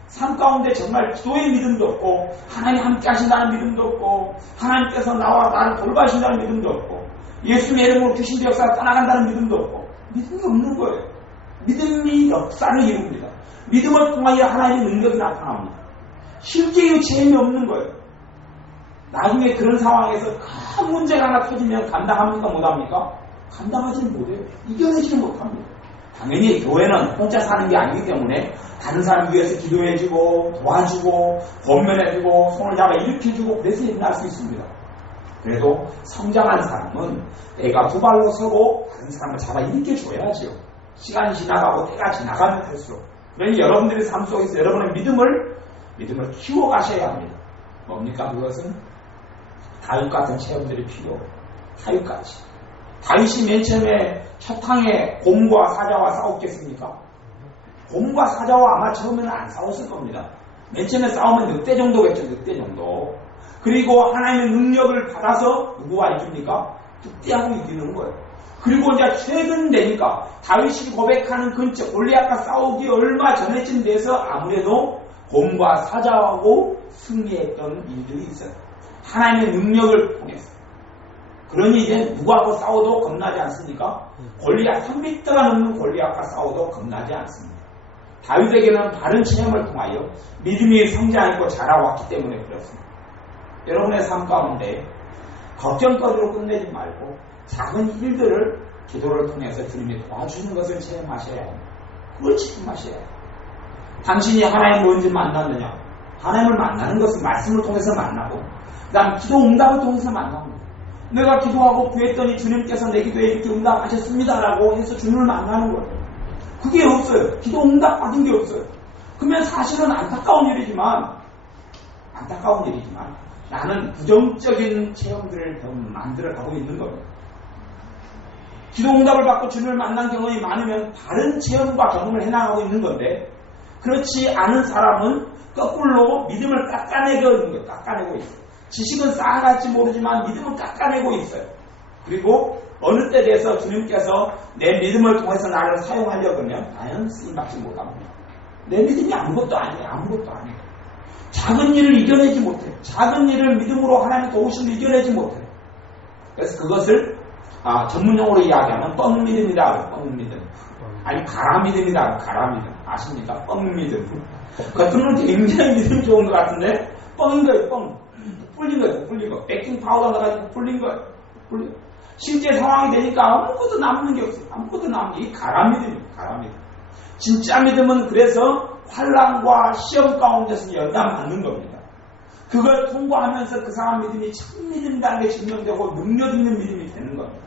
삶 가운데 정말 기도의 믿음도 없고 하나님 함께 하신다는 믿음도 없고 하나님께서 나를 돌봐주신다는 믿음도 없고 예수님의 이름으로 귀신의 역사가 떠나간다는 믿음도 없고 믿음이 없는 거예요. 믿음이 역사를 이룹니다. 믿음을 통하여 하나님의 능력이 나타납니다. 실제의 체험이 없는 거예요. 나중에 그런 상황에서 큰 문제가 하나 터지면 감당합니까? 못합니까? 감당하지는 못해요. 이겨내지는 못합니다. 당연히 교회는 혼자 사는 게 아니기 때문에 다른 사람 위해서 기도해주고 도와주고 권면해주고 손을 잡아 일으켜주고 그래서 일어날 수 있습니다. 그래도 성장한 사람은 내가 두 발로 서고 다른 사람을 잡아 일으켜줘야죠. 시간이 지나가고 때가 지나가면 할수록. 그러니 여러분들의 삶 속에서 여러분의 믿음을 키워가셔야 합니다. 뭡니까? 그것은 다윗 같은 체험들이 필요해요. 다윗같이. 다윗이 맨 처음에 첫 항에 곰과 사자와 싸웠겠습니까? 곰과 사자와 아마 처음에는 안 싸웠을 겁니다. 맨 처음에 싸우면 늑대 정도겠죠. 늑대 정도. 그리고 하나님의 능력을 받아서 누구와 이깁니까? 늑대하고 이기는 거예요. 그리고 이제 최근 되니까 다윗이 고백하는 근처 골리앗과 싸우기 얼마 전에쯤 돼서 아무래도 곰과 사자하고 승리했던 일들이 있어요. 하나님의 능력을 통해서. 그러니 이제 누구하고 싸워도 겁나지 않습니까? 골리앗 3m가 넘는 골리앗과 싸워도 겁나지 않습니다. 다윗에게는 바른 체험을 통하여 믿음이 성장했고 자라왔기 때문에 그렇습니다. 여러분의 삶 가운데 걱정거리로 끝내지 말고 작은 일들을 기도를 통해서 주님이 도와주는 것을 체험하셔야 합니다. 그걸 체험하셔야 합니다. 당신이 하나님을 언제 만났느냐? 하나님을 만나는 것은 말씀을 통해서 만나고 그 다음 기도 응답을 통해서 만납니다. 내가 기도하고 구했더니 주님께서 내 기도에 이렇게 응답하셨습니다라고 해서 주님을 만나는 거예요. 그게 없어요. 기도 응답 받은 게 없어요. 그러면 사실은 안타까운 일이지만 나는 부정적인 체험들을 만들어가고 있는 겁니다. 기도 응답을 받고 주님을 만난 경험이 많으면 다른 체험과 경험을 해나가고 있는 건데 그렇지 않은 사람은 거꾸로 믿음을 깎아내고 있는 거예요. 깎아내고 있어요. 지식은 쌓아갈지 모르지만 믿음은 깎아내고 있어요. 그리고 어느 때 돼서 주님께서 내 믿음을 통해서 나를 사용하려고 하면 과연 쓰임받지 못합니다. 내 믿음이 아무것도 아니에요. 아무것도 아니에요. 작은 일을 이겨내지 못해요. 작은 일을 믿음으로 하나님의 도우심을 이겨내지 못해요. 그래서 그것을 전문용어로 이야기하면 뻥 믿음이다. 뻥 믿음. 아니 가라 믿음이다. 가라 믿음. 아십니까? 뻥 믿음. 겉으로는 굉장히 믿음이 좋은 것 같은데 뻥인 거예요. 뻥. 풀린 거예요. 풀린 거. 베이킹 파우더 넣어가지고 풀린 거예요. 풀린 거. 실제 상황이 되니까 아무것도 남는 게 없어요. 아무것도 남는 게 가라 믿음이에요. 가라 믿음. 진짜 믿음은 그래서 환난과 시험 가운데서 연단받는 겁니다. 그걸 통과하면서 그 사람 믿음이 참 믿음이라는 게 증명되고 능력 있는 믿음이 되는 겁니다.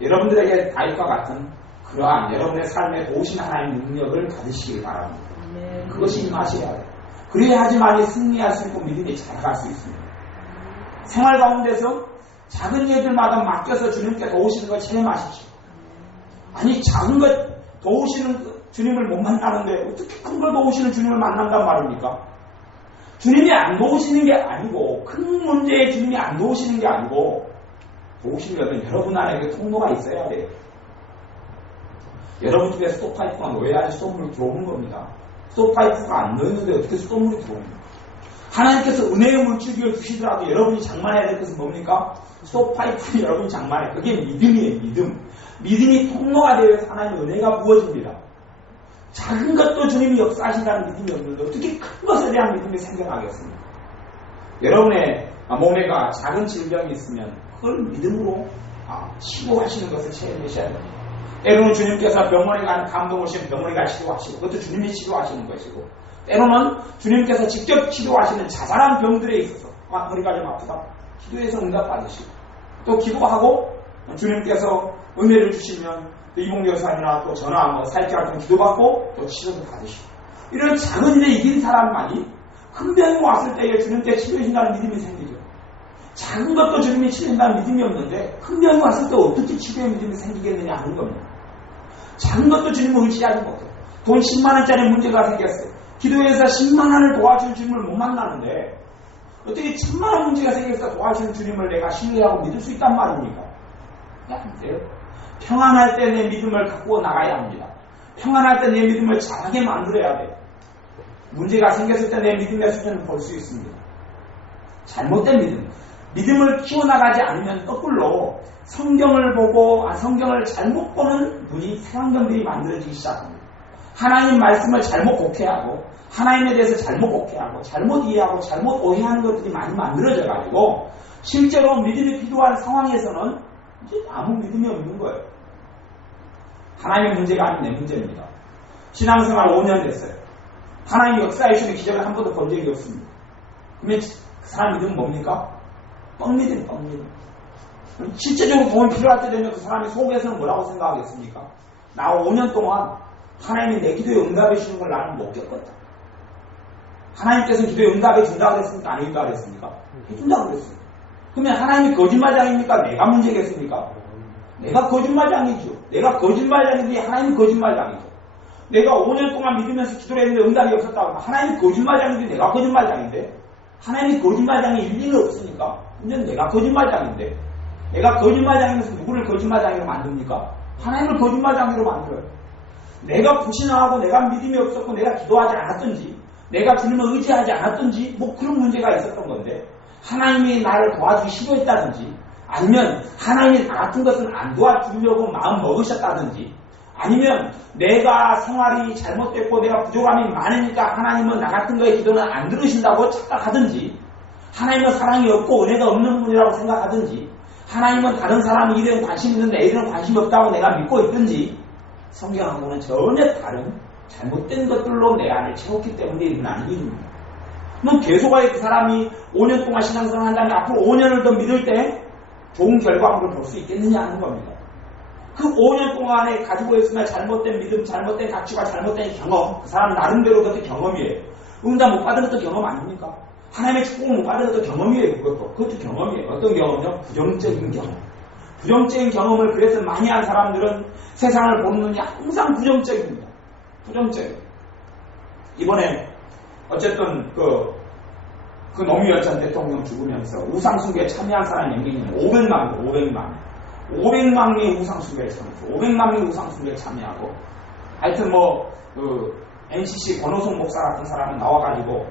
여러분들에게 다윗과 같은 그러한 여러분의 삶에 오신 하나님의 능력을 가지시길 바랍니다. 그것이 임하셔야 돼요. 그래야지만이 승리할 수 있고 믿음이 자라갈 수 있습니다. 생활 가운데서 작은 일들마다 맡겨서 주님께 도우시는 걸 체험하십시오. 아니 작은 것 도우시는 주님을 못 만나는데 어떻게 큰 걸 도우시는 주님을 만난단 말입니까? 주님이 안 도우시는 게 아니고 큰 문제에 주님이 안 도우시는 게 아니고 도우시려면 여러분 안에 통로가 있어야 돼요. 여러분 집에 스톱파이프가 놓여야지 수돗물이 들어오는 겁니다. 스톱파이프가 안 놓였는데 어떻게 수돗물이 들어옵니까? 하나님께서 은혜의 물줄기를 주시더라도 여러분이 장만해야 될 것은 뭡니까? 스톱파이프는 여러분이 장만해. 그게 믿음이에요. 믿음. 믿음이 통로가 되어서 하나님의 은혜가 부어집니다. 작은 것도 주님이 역사하신다는 믿음이 없는데 어떻게 큰 것에 대한 믿음이 생겨나겠습니까? 여러분의 몸에가 작은 질병이 있으면 그걸 믿음으로 치료하시는 것을 체험하셔야 됩니다. 때로는 주님께서 병원에 가는 감동 오시면 병원에 가 치료하시고 그것도 주님이 치료하시는 것이고 때로는 주님께서 직접 치료하시는 자잘한 병들에 있어서 머리가 좀 아프다 기도해서 응답받으시고 또 기도하고 주님께서 은혜를 주시면 또 이봉교사님이나 또 전화 살기 같은 기도받고 또 치료도 받으시고 이런 작은 일에 이긴 사람만이 큰 병이 왔을 때에 주님께 치료해준다는 믿음이 생기죠. 작은 것도 주님이 치료한다는 믿음이 없는데 큰 병이 왔을 때 어떻게 치료의 믿음이 생기겠느냐 하는 겁니다. 작은 것도 주님을 의지하지 못해요. 돈 10만원짜리 문제가 생겼어요. 기도해서 10만원을 도와주는 주님을 못 만나는데 어떻게 1000만원 문제가 생겨서 도와주는 주님을 내가 신뢰하고 믿을 수 있단 말입니까? 안 돼요. 평안할 때 내 믿음을 갖고 나가야 합니다. 평안할 때 내 믿음을 잘하게 만들어야 돼요. 문제가 생겼을 때 내 믿음의 수준을 볼 수 있습니다. 잘못된 믿음. 믿음을 키워나가지 않으면 거꾸로 성경을 보고 성경을 잘못 보는 눈이 색안경들이 만들어지기 시작합니다. 하나님 말씀을 잘못 곡해하고 하나님에 대해서 잘못 곡해하고 잘못 이해하고 잘못 오해하는 것들이 많이 만들어져가지고 실제로 믿음이 필요한 상황에서는 이제 아무 믿음이 없는 거예요. 하나님의 문제가 아닌 내 문제입니다. 신앙생활 5년 됐어요. 하나님 역사에 주는 기적을 한 번도 본 적이 없습니다. 그러면 그 사람 믿음은 뭡니까? 뻥믿음, 뻥믿음. 실제적으로 도움이 필요할 때 되면 그 사람이 속에서는 뭐라고 생각하겠습니까? 나 5년 동안 하나님이 내 기도에 응답해 주시는 걸 나는 못 겪었다. 하나님께서 기도에 응답해 준다고 했습니까? 안 해준다고 했습니까? 해준다고 했습니다. 그러면 하나님이 거짓말장입니까? 내가 문제겠습니까? 내가 거짓말장이죠. 내가 거짓말장인데 하나님이 거짓말장이죠. 내가 5년 동안 믿으면서 기도를 했는데 응답이 없었다고 하나님이 거짓말장인데 내가 거짓말장인데 하나님이 거짓말장이 일리는 없으니까 이제 내가 거짓말장인데 내가 거짓말장이면서 누구를 거짓말장이로 만듭니까? 하나님을 거짓말장이로 만들어요. 내가 불신앙하고 내가 믿음이 없었고 내가 기도하지 않았든지 내가 주님을 의지하지 않았든지 뭐 그런 문제가 있었던 건데 하나님이 나를 도와주기 싫어했다든지 아니면 하나님이 나 같은 것은 안 도와주려고 마음 먹으셨다든지 아니면 내가 생활이 잘못됐고 내가 부족함이 많으니까 하나님은 나 같은 거에 기도는 안 들으신다고 착각하든지 하나님은 사랑이 없고 은혜가 없는 분이라고 생각하든지 하나님은 다른 사람이 이런 관심 있는데 애들은 관심이 없다고 내가 믿고 있든지 성경하고는 전혀 다른 잘못된 것들로 내 안을 채웠기 때문에 일어나는 일입니다. 그럼 계속하게 그 사람이 5년 동안 신앙생활을 한다면 앞으로 5년을 더 믿을 때 좋은 결과물을 볼 수 있겠느냐 하는 겁니다. 그 5년 동안에 가지고 있으면 잘못된 믿음, 잘못된 가치가, 잘못된 경험, 그 사람 나름대로 그것도 경험이에요. 응답 못 받은 것도 경험 아닙니까? 하나님의 축복을 못 받은 것도 경험이에요. 그것도 경험이에요. 어떤 경험이요? 부정적인 경험. 부정적인 경험을 그래서 많이 한 사람들은 세상을 보는 눈이 항상 부정적입니다. 부정적이에요. 이번에 어쨌든 그 노무현 전 대통령 죽으면서 우상숭배에 참여한 사람이 있는 500만 명이 우상숭배에 참여했어요. 500만 명이 우상숭배에 참여하고 하여튼 NCC 권호성 목사 같은 사람은 나와가지고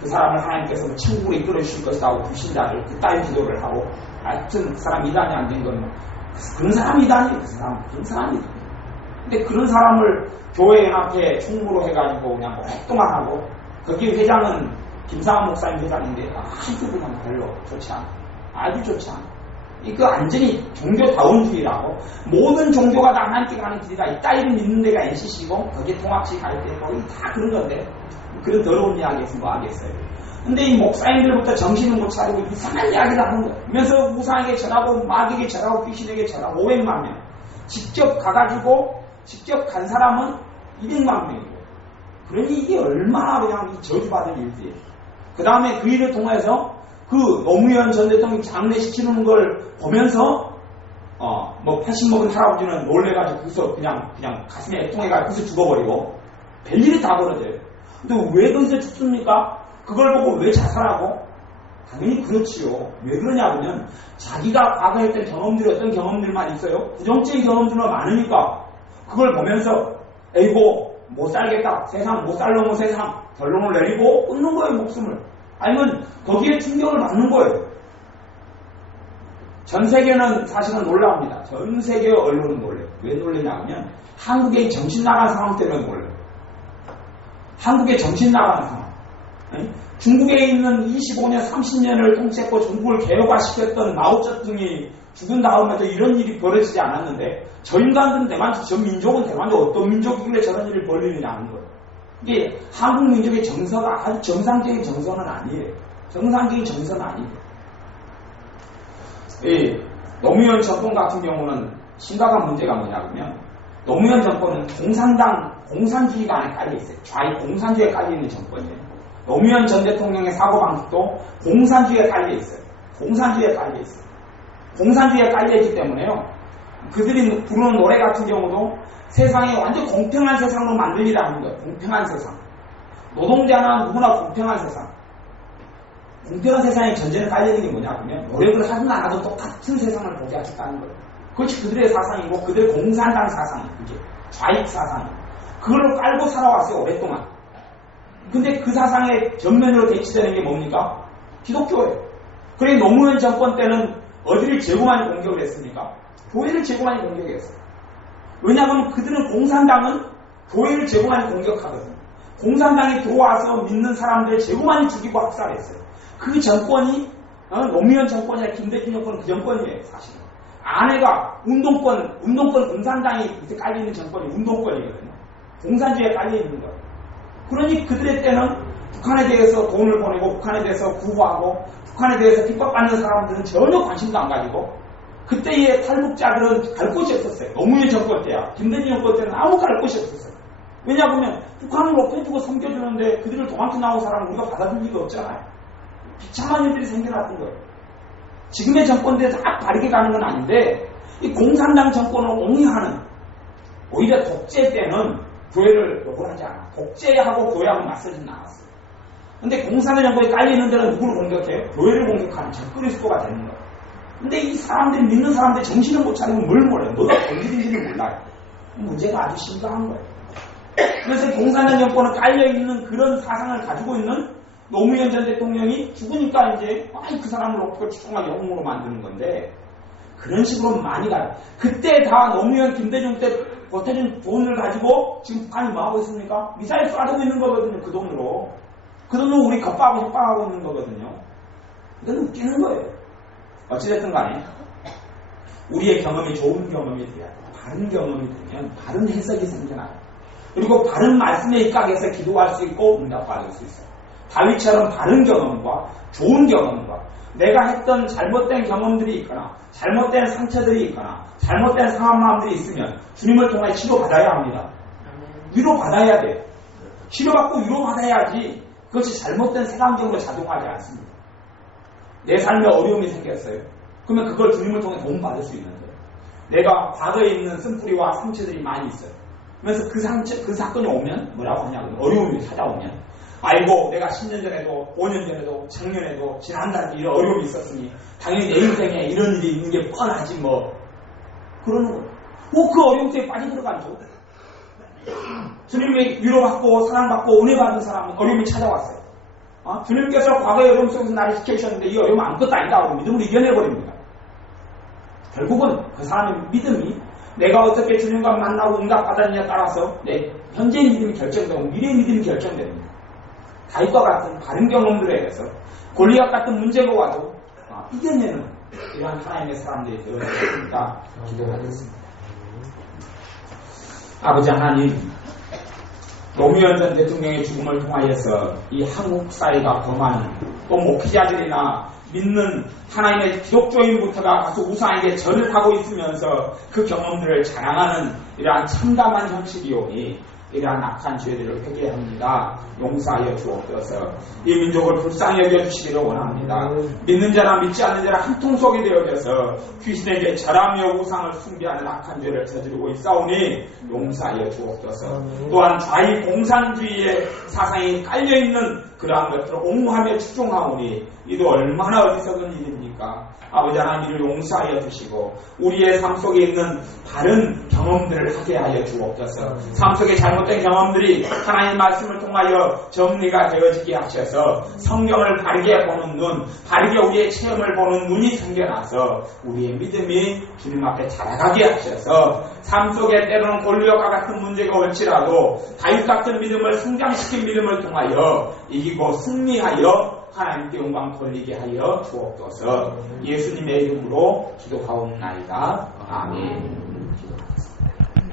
그 사람을 하나님께서 천국으로 이끌어 주실 것이다 하고 불신자를 그따위 기도를 하고 하여튼 그 사람 이단이 안 된 건 그런 사람이 이단이에요. 그런 사람이. 근데 그런 사람을 교회 앞에 총무로 해가지고 그냥 활동만 하고 거기 회장은 김상환 목사님 회장인데 아주 그냥 별로 좋지 않아. 아주 좋지 않아. 이거 완전히 종교다운주의라고 모든 종교가 다 하나님께 가는 길이다. 이따위를 믿는 데가 NCC고 거기에 통합식 갈 때 거기 다 그런 건데 그런 더러운 이야기에서 뭐 하겠어요. 근데 이 목사님들부터 정신을 못 차리고 이상한 이야기를 하는 거예요. 그러면서 우상에게 절하고 마귀에게 절하고 귀신에게 절하고 500만 명 직접 가가지고 직접 간 사람은 200만 명이고 그러니 이게 얼마나 그냥 저주받을 일들이에요. 그 다음에 그 일을 통해서 그 노무현 전 대통령이 장례시키는 걸 보면서 뭐 80 먹은 할아버지는 놀래가지고 거기서 그냥 가슴에 애통해가지고 거기서 죽어버리고 별일이 다 벌어져요. 근데 왜 거기서 죽습니까? 그걸 보고 왜 자살하고? 당연히 그렇지요. 왜 그러냐면 자기가 과거에 했던 경험들이 어떤 경험들만 있어요. 부정적인 경험들만 많으니까 그걸 보면서 에이고 못 살겠다. 세상 못 살려면 세상 결론을 내리고 끊는 거예요. 목숨을. 아니면 거기에 충격을 받는 거예요. 전 세계는 사실은 놀랍니다. 전 세계 언론은 놀래요. 왜 놀래냐 하면 한국의 정신 나간 상황 때문에 놀래요. 한국의 정신 나간 상황. 중국에 있는 25년, 30년을 통치했고 중국을 개혁화시켰던 마오쩌둥이 죽은 다음에도 이런 일이 벌어지지 않았는데 저 인간들은 대만족, 저 민족은 대만족 어떤 민족이길래 저런 일을 벌이느냐 하는 거예요. 이게 한국 민족의 정서가 아주 정상적인 정서는 아니에요. 정상적인 정서는 아니에요. 이 노무현 정권 같은 경우는 심각한 문제가 뭐냐면 노무현 정권은 공산주의가 안에 깔려있어요. 좌익 공산주의에 깔려있는 정권이에요. 노무현 전 대통령의 사고방식도 공산주의에 깔려있어요. 공산주의에 깔려있어요. 공산주의에 깔려있기 때문에요. 그들이 부르는 노래 같은 경우도 세상에 완전 공평한 세상으로 만들리라는 거예요. 공평한 세상. 노동자나 누구나 공평한 세상. 공평한 세상에 전제는 깔려있는 게 뭐냐 하면 노력을 하든 안 하든 똑같은 세상을 보게 하겠다는 거예요. 그것이 그들의 사상이고 그들의 공산당 사상이에요. 이게 좌익 사상이에요. 그걸로 깔고 살아왔어요. 오랫동안. 근데 그 사상의 전면으로 대치되는 게 뭡니까? 기독교예요. 그래 노무현 정권 때는 어디를 제일 많이 공격을 했습니까? 교회를 제일 많이 공격했어요. 왜냐하면 그들은 공산당은 교회를 제일 많이 공격하거든요. 공산당이 들어와서 믿는 사람들을 제일 많이 죽이고 학살했어요. 그 정권이 노무현 정권이나 김대중 정권은 그 정권이에요. 사실은. 아내가 운동권 공산당이 밑에 깔려있는 정권이 운동권이거든요. 공산주의에 깔려있는 거예요. 그러니 그들의 때는 북한에 대해서 돈을 보내고 북한에 대해서 구호하고 북한에 대해서 핍박받는 사람들은 전혀 관심도 안 가지고 그때의 탈북자들은 갈 곳이 없었어요. 노무현 정권 때야. 김대중 정권 때는 아무 갈 곳이 없었어요. 왜냐하면 북한을 높여주고 섬겨주는데 그들을 도망쳐 나온 사람은 우리가 받아줄 리가 없잖아요. 비참한 일들이 생겨났던 거예요. 지금의 정권들이 다 바르게 가는 건 아닌데 이 공산당 정권을 옹호하는 오히려 독재 때는 교회를 욕을 하지 않아. 독재하고 교회하고 맞서지는 않았어요. 근데 공산당 정권이 깔려있는 데는 누구를 공격해요? 교회를 공격하는 적그리스도가 되는 거예요. 근데 이 사람들이 믿는 사람들 정신을 못 차리면 뭘 몰라요. 뭐가 권리인지는 몰라요. 문제가 아주 심각한 거예요. 그래서 공산당 정권은 깔려있는 그런 사상을 가지고 있는 노무현 전 대통령이 죽으니까 이제 그 사람을 어떻게 추종하게 영웅으로 만드는 건데 그런 식으로 많이 가요. 그때 다 노무현 김대중 때 보태준 돈을 가지고 지금 북한이 뭐하고 있습니까? 미사일 쏴두고 있는 거거든요. 그 돈으로. 그 돈으로 우리 겁박하고 협박하고 있는 거거든요. 이건 웃기는 거예요. 어찌됐든 간에 우리의 경험이 좋은 경험이 돼야 돼요. 바른 경험이 되면 바른 해석이 생겨나요. 그리고 바른 말씀에 입각해서 기도할 수 있고 응답받을 수 있어요. 다윗처럼 바른 경험과 좋은 경험과 내가 했던 잘못된 경험들이 있거나 잘못된 상처들이 있거나 잘못된 상한 마음들이 있으면 주님을 통해 치료받아야 합니다. 위로받아야 돼요. 치료받고 위로받아야지 그것이 잘못된 생각적으로 작용하지 않습니다. 내 삶에 어려움이 생겼어요. 그러면 그걸 주님을 통해 도움받을 수 있는 거예요. 내가 과거에 있는 쓴뿌리와 상처들이 많이 있어요. 그래서 그 사건이 오면 뭐라고 하냐면 어려움이 찾아오면 아이고 내가 10년 전에도 5년 전에도 작년에도 지난달에 이런 어려움이 있었으니 당연히 내 인생에 이런 일이 있는 게 뻔하지 뭐 그러는 거예요. 그 어려움 속에 빠져들어가죠. 주님의 위로받고 사랑받고 은혜받은 사람은 어려움이 찾아왔어요. 주님께서 과거의 어려움 속에서 나를 지켜주셨는데 이 어려움은 아무것도 아니다 하고 믿음으로 이겨내버립니다. 결국은 그 사람의 믿음이 내가 어떻게 주님과 만나고 응답받았느냐에 따라서 내 현재의 믿음이 결정되고 미래의 믿음이 결정됩니다. 다윗과 같은 바른 경험들에 의해서 골리앗 같은 문제가 와도 이겨내는 이러한 하나님의 사람들이 되어야 되니까 기도하겠습니다. 아버지 하나님, 노무현 전 대통령의 죽음을 통하여서 이 한국 사회가 범하는 또 목회자들이나 믿는 하나님의 기독교인부터가 가서 우상에게 절을 하고 있으면서 그 경험들을 자랑하는 이러한 참담한 형식이오니 이러한 악한 죄들을 회개합니다. 용서하여 주옵소서. 이 민족을 불쌍히 여겨주시기를 원합니다. 믿는 자나 믿지 않는 자나 한 통속이 되어져서 귀신에게 절하며 우상을 숭배하는 악한 죄를 저지르고 있사오니 용서하여 주옵소서. 또한 좌익 공산주의의 사상이 깔려있는 그러한 것들을 옹호하며 추종하오니 이도 얼마나 어리석은 일입니까? 아버지 하나님 이를 용서하여 주시고 우리의 삶 속에 있는 바른 경험들을 하게 하여 주옵소서. 삶 속에 잘못된 경험들이 하나님 말씀을 통하여 정리가 되어지게 하셔서 성경을 바르게 보는 눈, 바르게 우리의 체험을 보는 눈이 생겨나서 우리의 믿음이 주님 앞에 자라가게 하셔서 삶 속에 때로는 골리앗과 같은 문제가 올지라도 다윗 같은 믿음을 성장시킨 믿음을 통하여 이기고 승리하여 하나님께 영광 돌리게 하여 주옵소서. 예수님의 이름으로 기도하옵나이다. 아멘. 기도하겠습니다.